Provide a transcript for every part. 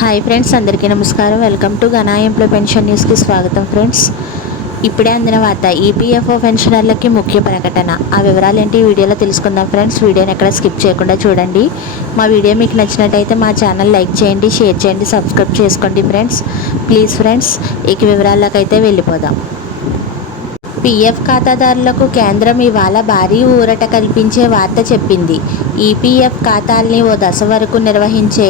Hi friends, అందరికీ నమస్కారం. Welcome to ఘనా ఎంప్లాయ్ పెన్షన్ న్యూస్కి స్వాగతం. ఫ్రెండ్స్, ఇప్పుడే అందిన వార్త. ఈపీఎఫ్ఓ పెన్షనర్లకి ముఖ్య ప్రకటన. ఆ వివరాలు ఏంటి వీడియోలో తెలుసుకుందాం. ఫ్రెండ్స్, వీడియోని ఎక్కడ స్కిప్ చేయకుండా చూడండి. మా వీడియో మీకు నచ్చినట్టయితే మా ఛానల్ లైక్ చేయండి, షేర్ చేయండి, సబ్స్క్రైబ్ చేసుకోండి. ఫ్రెండ్స్, ప్లీజ్ ఫ్రెండ్స్, ఇక వివరాల్లోకి అయితే వెళ్ళిపోదాం. పీఎఫ్ ఖాతాదారులకు కేంద్రం ఇవాళ భారీ ఊరట కల్పించే వార్త చెప్పింది. ఈపీఎఫ్ ఖాతాల్ని ఓ దశ వరకు నిర్వహించే,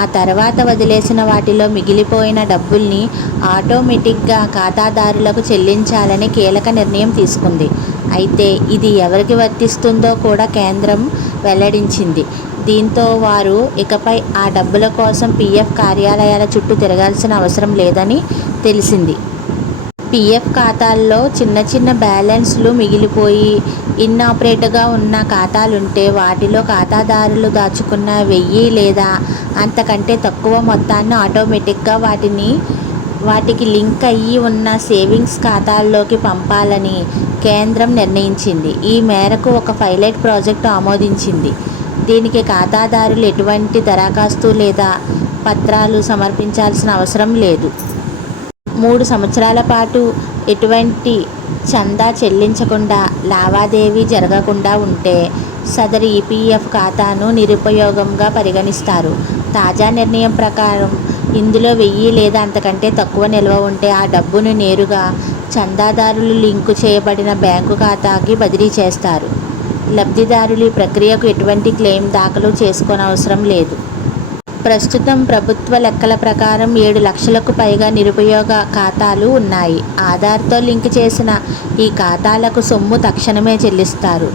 ఆ తర్వాత వదిలేసిన వాటిలో మిగిలిపోయిన డబ్బుల్ని ఆటోమేటిక్గా ఖాతాదారులకు చెల్లించాలని కీలక నిర్ణయం తీసుకుంది. అయితే ఇది ఎవరికి వర్తిస్తుందో కూడా కేంద్రం వెల్లడించింది. దీంతో వారు ఇకపై ఆ డబ్బుల కోసం పీఎఫ్ కార్యాలయాల చుట్టూ తిరగాల్సిన అవసరం లేదని తెలిసింది. పీఎఫ్ ఖాతాల్లో చిన్న చిన్న బ్యాలెన్స్లు మిగిలిపోయి ఇన్ఆపరేటివ్గా ఉన్న ఖాతాలుంటే వాటిలో ఖాతాదారులు దాచుకున్న 1000 లేదా అంతకంటే తక్కువ మొత్తాన్ని ఆటోమేటిక్గా వాటికి లింక్ అయ్యి ఉన్న సేవింగ్స్ ఖాతాల్లోకి పంపాలని కేంద్రం నిర్ణయించింది. ఈ మేరకు ఒక పైలట్ ప్రాజెక్టు ఆమోదించింది. దీనికి ఖాతాదారులు ఎటువంటి దరఖాస్తు లేదా పత్రాలు సమర్పించాల్సిన అవసరం లేదు. 3 సంవత్సరాల పాటు ఎటువంటి చందా చెల్లించకుండా, లావాదేవీ జరగకుండా ఉంటే సదరు ఈపీఎఫ్ ఖాతాను నిరుపయోగంగా పరిగణిస్తారు. తాజా నిర్ణయం ప్రకారం ఇందులో 1000 లేదా అంతకంటే తక్కువ నిల్వ ఉంటే ఆ డబ్బును నేరుగా చందాదారులు లింకు చేయబడిన బ్యాంకు ఖాతాకి బదిలీ చేస్తారు. లబ్ధిదారులు ఈ ప్రక్రియకు ఎటువంటి క్లెయిమ్ దాఖలు చేసుకోనవసరం లేదు. ప్రస్తుతం ప్రభుత్వ లెక్కల ప్రకారం 7 లక్షలకు పైగా నిరుపయోగ ఖాతాలు ఉన్నాయి. ఆధార్తో లింక్ చేసిన ఈ ఖాతాలకు సొమ్ము తక్షణమే చెల్లిస్తారు.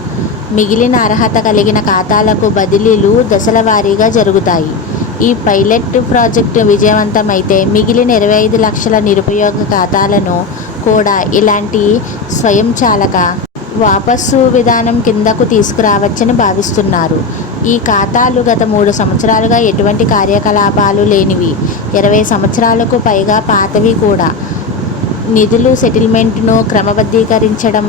మిగిలిన అర్హత కలిగిన ఖాతాలకు బదిలీలు దశల వారీగా జరుగుతాయి. ఈ పైలట్ ప్రాజెక్టు విజయవంతమైతే మిగిలిన 25 లక్షల నిరుపయోగ ఖాతాలను కూడా ఇలాంటి స్వయంచాలక వాపసు విధానం కిందకు తీసుకురావచ్చని భావిస్తున్నారు. ఈ ఖాతాలు గత 3 సంవత్సరాలుగా ఎటువంటి కార్యకలాపాలు లేనివి, 20 సంవత్సరాలకు పైగా పాతవి కూడా. నిధులు సెటిల్మెంట్ను క్రమబద్ధీకరించడం,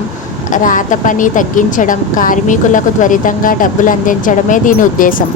రాత పని తగ్గించడం, కార్మికులకు త్వరితంగా డబ్బులు అందించడమే దీని ఉద్దేశం.